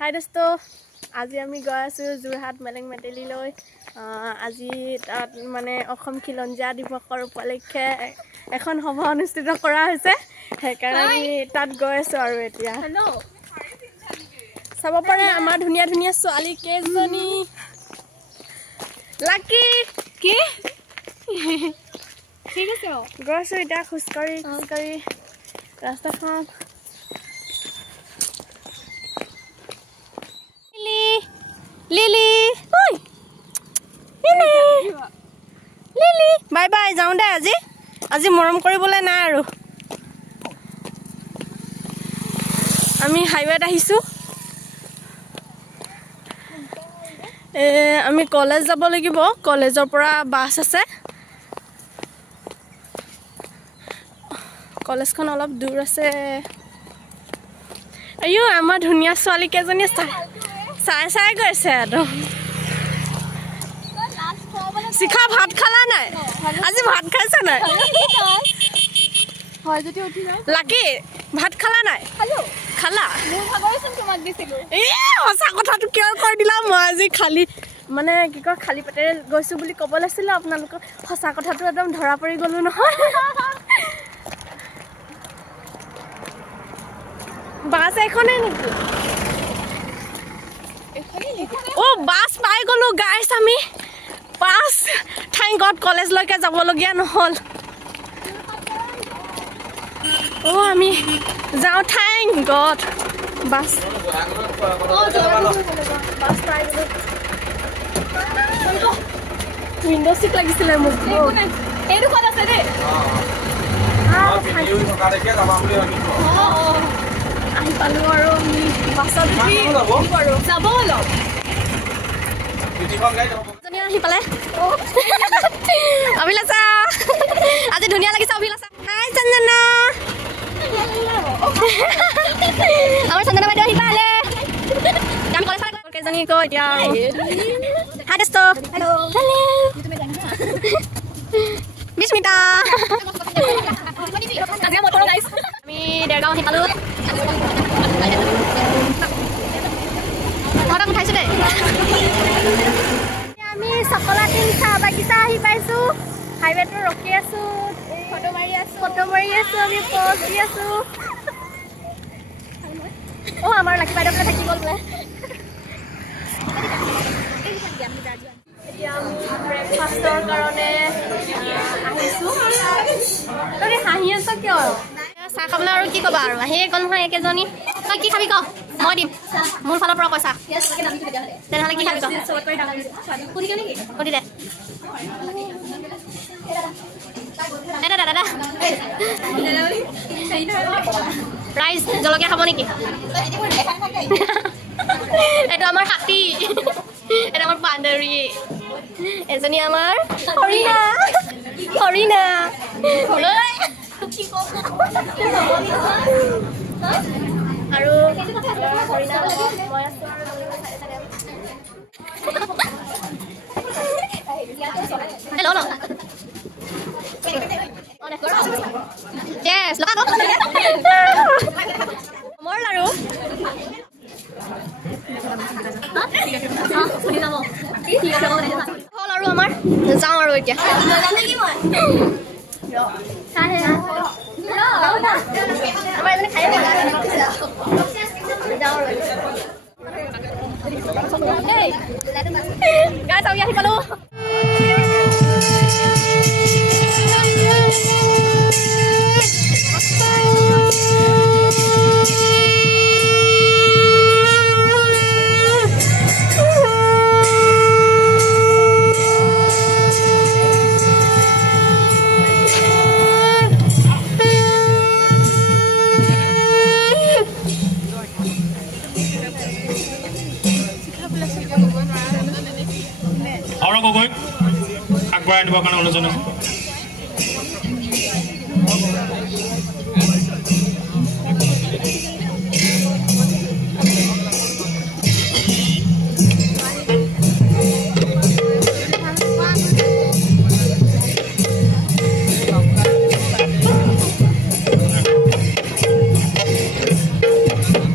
হাই দোস্ত, আজি আমি গৈ আছোঁ যোৰহাট মেলেং মেটেলিলৈ। আজি তাত মানে অসম খিলঞ্জীয়া দিৱসৰ উপলক্ষে এখন সভা অনুষ্ঠিত কৰা হৈছে, সেইকাৰণে আমি তাত গৈ আছোঁ। আৰু এতিয়া চাব পাৰে আমাৰ ধুনীয়া ধুনীয়া ছোৱালী কেইজনী। লাকি কি ঠিক আছে, গৈ আছোঁ এতিয়া খোজকাঢ়ি খোজকাঢ়ি ৰাস্তাখন। লিলি লিলি বাই বাই, যাওঁ দে। আজি মৰম কৰিবলৈ নাই আৰু। আমি হাইৱেত আহিছোঁ। আমি কলেজ যাব লাগিব, কলেজৰ পৰা বাছ আছে। কলেজখন অলপ দূৰ আছে। আইও আমাৰ ধুনীয়া ছোৱালী কেইজনী চাই চাই গৈছে একদম। শিখা ভাত খালা নাই? আজি ভাত খাইছে নাই? লাকি ভাত খালা নাই? খালা? সঁচা কথাটো কিয় কৈ দিলা? মই আজি খালি মানে কি কয় খালী পেটেৰে গৈছোঁ বুলি ক'ব লাগিছিলে আপোনালোকক। সঁচা কথাটো একদম ধৰা পৰি গ'লো নহয়। বাছ এইখনেই নেকি? বাছ পাই গ'লো গাইছ আমি। বাছ থেংক গড কলেজলৈকে যাবলগীয়া নহ'ল। আমি যাওঁ, থেংক গড। বাছ পাই গ'লো। উইণ্ড' চিট লাগিছিলে মোক। এইডোখৰত আছে দেই। আহি পালোঁ আৰু আমি বাছত যাব অলপ। আহি পালে অভিলাষা, আজি ধুনীয়া লাগিছে অভিলাষা। হাই চন্দনা, আমাৰ চন্দনা বাইদেউ আহি পালে। কেইজনী কয় এতিয়া। হাই দোস্ত, বিস্মিতা। আমি দেৰগাঁও আহি পালোঁ। ঘৰত উঠাইছোঁ দেই। আমি চকলাটিং চাহ বাগিচা আহি পাইছোঁ। হাইৱেটো ৰখি আছোঁ, ফটো মাৰি আছোঁ। আমি পজ দি আছোঁ। আমাৰ লাকি বাইদেউ ফালে থাকি গ'ল বোলে। এতিয়া আমি ব্ৰেকফাষ্টৰ কাৰণে আহিছোঁ। তই হাঁহি আছ কিয়? চাহ খাবলৈ আৰু কি ক'বা আৰু, আহিয়ে গ'ল নহয় একেজনী। তই কি খাবি ক? মই দিম মোৰ ফালৰ পৰা পইচা। তেনেহ'লে কি খাবি ক? সুধি দে। দাদা ৰাইচ জলকীয়া খাব নেকি? এইটো আমাৰ হাতী, এইটো আমাৰ বান্দৰী, এজনী আমাৰ হৰিণা। আৰু হৰিণা মই আছোঁ। মোৰ লাৰু হ'ল আৰু আমাৰ যাওঁ আৰু এতিয়া। গাইছ আমি আহি পালোঁ। আৰু গগৈ আগবঢ়াই দিবৰ কাৰণে অনুৰোধ জনাইছোঁ।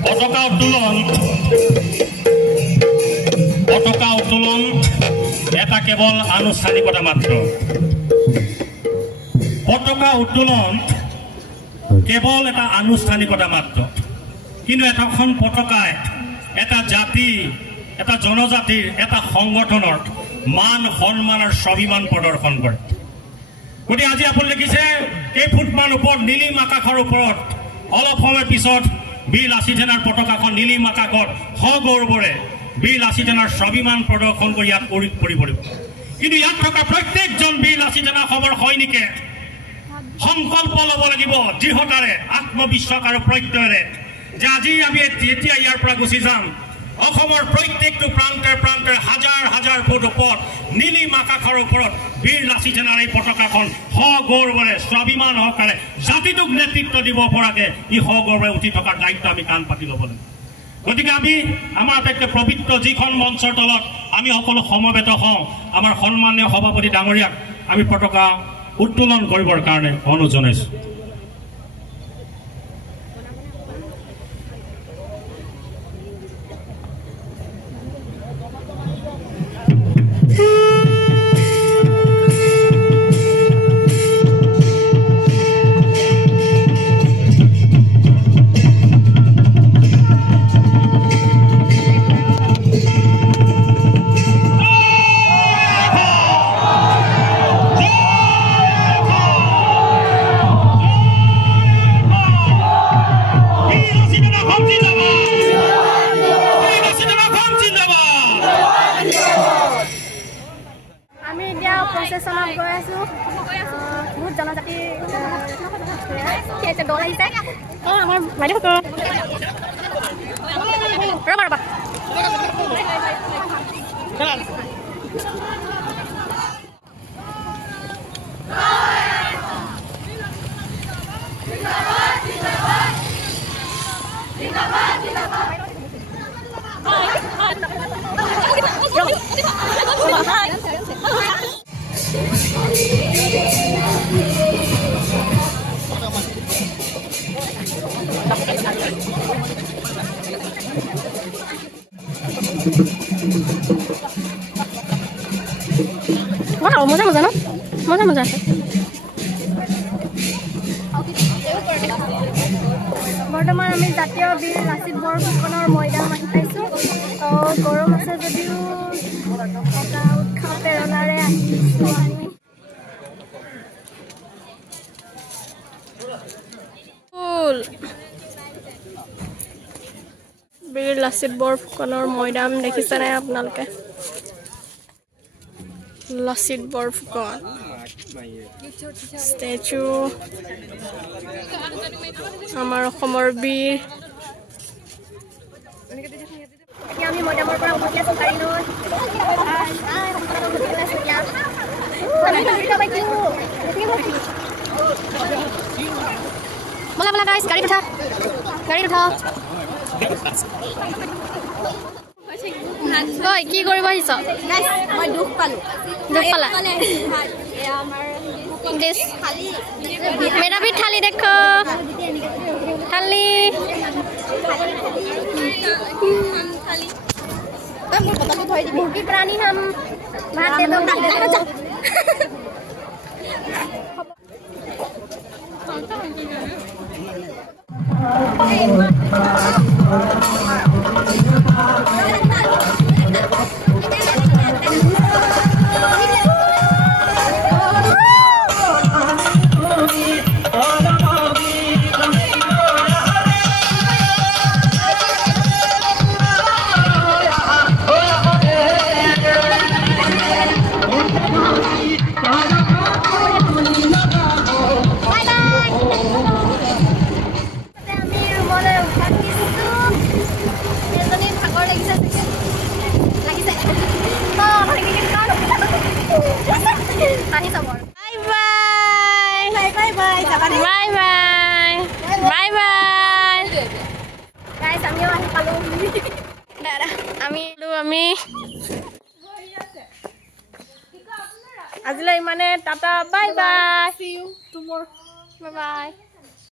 পতাকা উত্তোলন পতাকা উত্তোলন এটা কেৱল আনুষ্ঠানিকতা মাত্ৰ পতাকা উত্তোলন কেৱল এটা আনুষ্ঠানিকতা মাত্ৰ কিন্তু এখন পতাকাই এটা জাতি এটা জনজাতিৰ এটা সংগঠনৰ মান সন্মান আৰু স্বাভিমান প্ৰদৰ্শন কৰে গতি আজি আপুনি দেখিছে এই ফুটমান ওপৰত নীলিম আকাশৰ ওপৰত অলপ সময় পিছত বীৰ লাচিত সেনাৰ পতাকাখন নীলিম আকাশত সগৌৰৱৰে বীৰ লাচিত সেনাৰ স্বাভিমান প্ৰদৰ্শন কৰি ইয়াত পৰিব কিন্তু ইয়াত থকা প্ৰত্যেকজন বীৰ লাচিত সেনা খবৰ সৈনিকে সংকল্প ল'ব লাগিব দৃঢ়তাৰে আত্মবিশ্বাস আৰু প্ৰত্যয়েৰে যে আজি আমি যেতিয়া ইয়াৰ পৰা গুচি যাম অসমৰ প্ৰত্যেকটো প্ৰান্তে হাজাৰ হাজাৰ ফুট ওপৰত নীলিম আকাশৰ ওপৰত বীৰ লাচিত সেনাৰ এই পতাকাখন সগৌৰৱেৰে স্বাভিমান সহকাৰে জাতিটোক নেতৃত্ব দিব পৰাকে ই সগৌৰৱে উঠি থকাৰ দায়িত্ব আমি কাণ পাতি ল'ব লাগিব গতিকে আমি আমাৰ আটাইতকৈ পবিত্ৰ যিখন মঞ্চৰ তলত আমি সকলো সমবেত হওঁ আমাৰ সন্মানীয় সভাপতি ডাঙৰীয়াক আমি পতাকা উত্তোলন কৰিবৰ কাৰণে অনুৰোধ জনাইছোঁ বহুত জনজাতি দল আহিছে আমাৰ বাইদেউ ৰ'বা ৰ'বা Wow, mजा न मजा আছে বৰ্তমান আমি জাতীয় বীৰ লাচিত বৰফুকনৰ ময়দান আহি পাইছোঁ গৰম আছে যদিও এটা উৎসাহ প্ৰেৰণাৰে আহিছোঁ আমি বীৰ লাচিত বৰফুকনৰ ময়দান দেখিছেনে আপোনালোকে লাচিত বৰফুকন ষ্টেচু আমাৰ অসমৰ বীৰ আমি ময়দানৰ পৰা উভতি আছোঁ গাড়ী লৈ বলা বলা গাইছ গাড়ীত উঠা কই কি কৰিব আহিছ মই দুখ পালা मेरा भी थाली देखो थाली मुर्गी प्राणी हम भात दे दो আজিলৈ ইমানে tata bye bye see you tomorrow bye bye